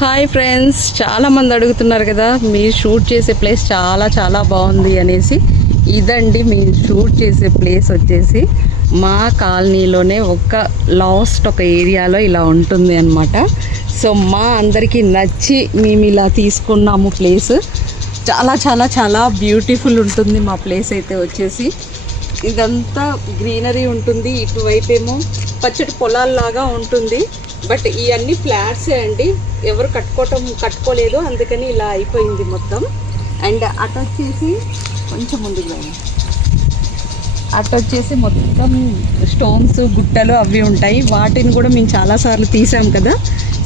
Hi friends, చాలామంది అడుగుతున్నారు కదా మీరు షూట్ చేసే ప్లేస్ చాలా చాలా బాగుంది అనేసి. ఇదండి మీరు షూట్ చేసే ప్లేస్ వచ్చేసి మా కాలనీలోనే ఒక ఏరియాలో ఇలా ఉంటుంది అనమాట. సో మా అందరికీ నచ్చి మేము ఇలా తీసుకున్నాము ప్లేస్. చాలా చాలా చాలా బ్యూటిఫుల్ ఉంటుంది మా ప్లేస్ అయితే వచ్చేసి. ఇదంతా గ్రీనరీ ఉంటుంది, ఇటువైపు ఏమో పచ్చటి పొలాల్లాగా ఉంటుంది. బట్ ఇవన్నీ ఫ్లాట్సే అండి, ఎవరు కట్టుకోలేదు, అందుకని ఇలా అయిపోయింది మొత్తం. అండ్ అటు వచ్చేసి కొంచెం ముందుకు మొత్తం స్టోన్స్ గుట్టలు అవి ఉంటాయి. వాటిని కూడా మేము చాలాసార్లు తీసాం కదా.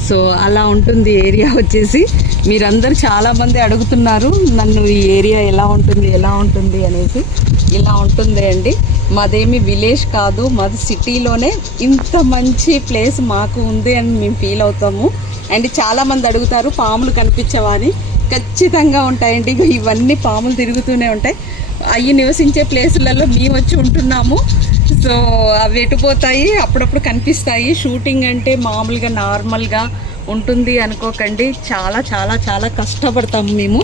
సో అలా ఉంటుంది ఏరియా వచ్చేసి. మీరందరూ చాలామంది అడుగుతున్నారు నన్ను ఈ ఏరియా ఎలా ఉంటుంది అనేసి. ఇలా ఉంటుంది అండి. మాదేమి విలేజ్ కాదు, మాది సిటీలోనే ఇంత మంచి ప్లేస్ మాకు ఉంది అని మేము ఫీల్ అవుతాము. అండ్ చాలామంది అడుగుతారు పాములు కనిపించవా అని. ఖచ్చితంగా ఉంటాయండి, ఇవన్నీ పాములు తిరుగుతూనే ఉంటాయి. అవి నివసించే ప్లేసులలో మేము వచ్చి ఉంటున్నాము. సో అవి ఎటుపోతాయి, అప్పుడప్పుడు కనిపిస్తాయి. షూటింగ్ అంటే మామూలుగా నార్మల్గా ఉంటుంది అనుకోకండి. చాలా చాలా చాలా కష్టపడతాము మేము.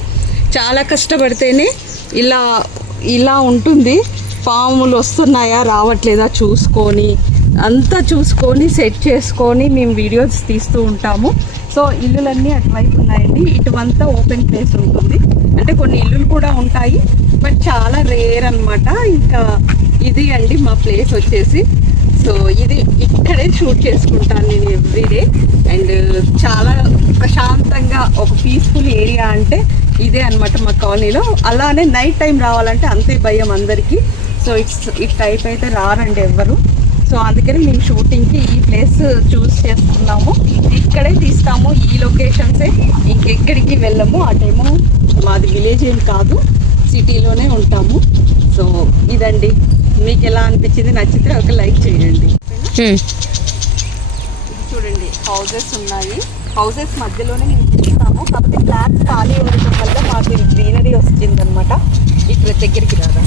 చాలా కష్టపడితేనే ఇలా ఉంటుంది. పాములు వస్తున్నాయా రావట్లేదా అంతా చూసుకొని సెట్ చేసుకొని మేము వీడియోస్ తీస్తూ ఉంటాము. సో ఇల్లులన్నీ అటువైపు ఉన్నాయండి. ఇటువంతా ఓపెన్ ప్లేస్ ఉంటుంది. అంటే కొన్ని ఇల్లులు కూడా ఉంటాయి, బట్ చాలా రేర్ అనమాట. ఇంకా ఇది అండి మా ప్లేస్ వచ్చేసి. సో ఇది ఇక్కడే షూట్ చేసుకుంటాను నేను ఎవ్రీడే. అండ్ చాలా ప్రశాంతంగా ఒక పీస్ఫుల్ ఏరియా అంటే ఇదే అనమాట మా కాలనీలో. అలానే నైట్ టైం రావాలంటే అంతే భయం అందరికీ. సో ఇట్ టైప్ అయితే రారండి ఎవ్వరు. సో అందుకని మేము షూటింగ్కి ఈ ప్లేస్ చూస్ చేసుకున్నాము. ఇక్కడే తీస్తాము, ఈ లొకేషన్సే, ఇంకెక్కడికి వెళ్ళము. అటేమో మాది విలేజ్ ఏం కాదు, సిటీలోనే ఉంటాము. సో ఇదండి, మీకు ఎలా అనిపించింది? నచ్చితే ఒక లైక్ చేయండి. ఇది చూడండి, హౌసెస్ ఉన్నాయి. హౌసెస్ మధ్యలోనే మేము చూస్తాము. కాకపోతే ఫ్లాట్స్ ఖాళీ ఉండటం వల్ల మాకు గ్రీనరీ వచ్చిందనమాట. ఇక్కడ దగ్గరికి రాదా,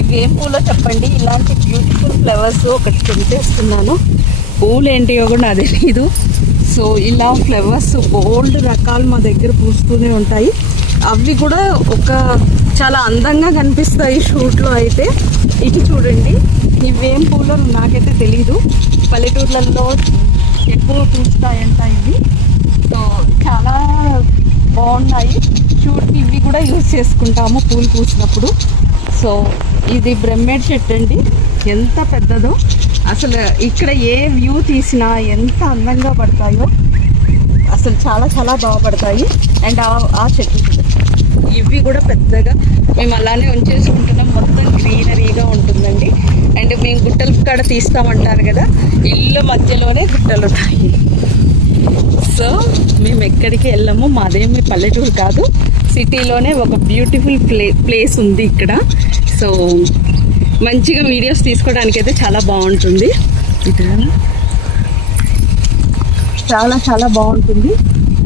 ఇవేం పూలో చెప్పండి. ఇలాంటి బ్యూటిఫుల్ ఫ్లవర్స్ ఒకటి తెంపేస్తున్నాను. పూలు ఏంటియో కూడా నాకు తెలీదు. సో ఇలా ఫ్లవర్స్ బోల్డ్ రకాలు మా దగ్గర పూస్తూనే ఉంటాయి. అవి కూడా చాలా అందంగా కనిపిస్తాయి షూట్లో అయితే. ఇది చూడండి, ఇవేం పూలో నాకైతే తెలీదు. పల్లెటూర్లలో ఎక్కువ పూస్తాయంట ఇవి. సో చాలా బాగున్నాయి. షూట్కి ఇవి కూడా యూజ్ చేసుకుంటాము పూలు పూసినప్పుడు. సో ఇది బ్రహ్మేడ్ చెట్టు అండి, ఎంత పెద్దదో అసలు. ఇక్కడ ఏ వ్యూ తీసినా ఎంత అందంగా పడతాయో అసలు, చాలా చాలా బాగా పడతాయి. అండ్ ఆ చెట్టు ఇవి కూడా పెద్దగా మేము అలానే ఉంచేసుకుంటున్నాం. మొత్తం గ్రీనరీగా ఉంటుందండి. అండ్ మేము గుట్టలు కాడ తీస్తామంటారు కదా, ఇల్లు మధ్యలోనే గుట్టలు ఉంటాయి. సో మేము ఎక్కడికి వెళ్ళాము, మాదేమి పల్లెటూరు కాదు, సిటీలోనే ఒక బ్యూటిఫుల్ ప్లేస్ ఉంది ఇక్కడ. సో మంచిగా వీడియోస్ తీసుకోవడానికి అయితే చాలా బాగుంటుంది. చాలా చాలా బాగుంటుంది.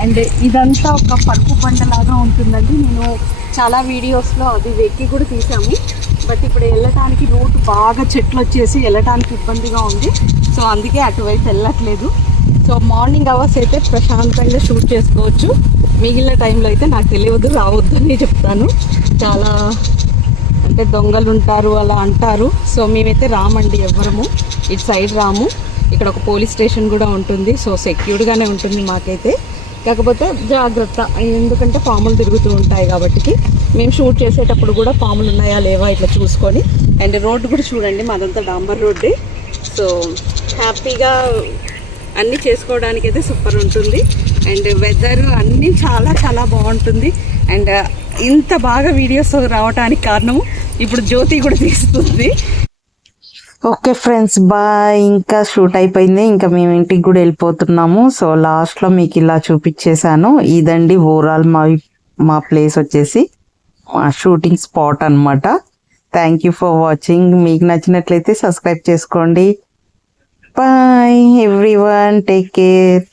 అండ్ ఇదంతా ఒక పరుపు బండలాగా ఉంటుందండి. నేను చాలా వీడియోస్లో అది వెక్కి కూడా తీసాము. బట్ ఇప్పుడు వెళ్ళటానికి రూట్ బాగా చెట్లు వచ్చేసి వెళ్ళటానికి ఇబ్బందిగా ఉంది. సో అందుకే అటువైపు వెళ్ళట్లేదు. సో మార్నింగ్ అవర్స్ అయితే ప్రశాంతంగా షూట్ చేసుకోవచ్చు. మిగిలిన టైంలో అయితే నాకు తెలియదు, రావద్దు అని చెప్తాను. చాలా అంటే దొంగలు ఉంటారు అలా అంటారు. సో మేమైతే రామండి ఎవ్వరము, ఇటు సైడ్ రాము. ఇక్కడ ఒక పోలీస్ స్టేషన్ కూడా ఉంటుంది. సో సెక్యూర్డ్గానే ఉంటుంది మాకైతే. కాకపోతే జాగ్రత్త, ఎందుకంటే పాములు తిరుగుతూ ఉంటాయి కాబట్టి. మేము షూట్ చేసేటప్పుడు కూడా పాములు ఉన్నాయా లేవా ఇట్లా చూసుకొని. అండ్ రోడ్డు కూడా చూడండి, మాదంతా డాంబర్ రోడ్డే. సో హ్యాపీగా అన్నీ చేసుకోవడానికి అయితే సూపర్ ఉంటుంది. అండ్ వెదర్ అన్నీ చాలా చాలా బాగుంటుంది. అండ్ ఇంత బాగా వీడియోస్ రావడానికి కారణము ఇప్పుడు జ్యోతి కూడా తీస్తుంది. Okay friends, bye. ఇంకా షూట్ అయిపోయింది, ఇంకా మేము ఇంటికి కూడా వెళ్ళిపోతున్నాము. సో లాస్ట్లో మీకు ఇలా చూపించేశాను. ఇదండి ఓవరాల్ మా ప్లేస్ వచ్చేసి మా షూటింగ్ స్పాట్ అనమాట. Thank you for watching. మీకు నచ్చినట్లయితే సబ్స్క్రైబ్ చేసుకోండి. Bye everyone, take care.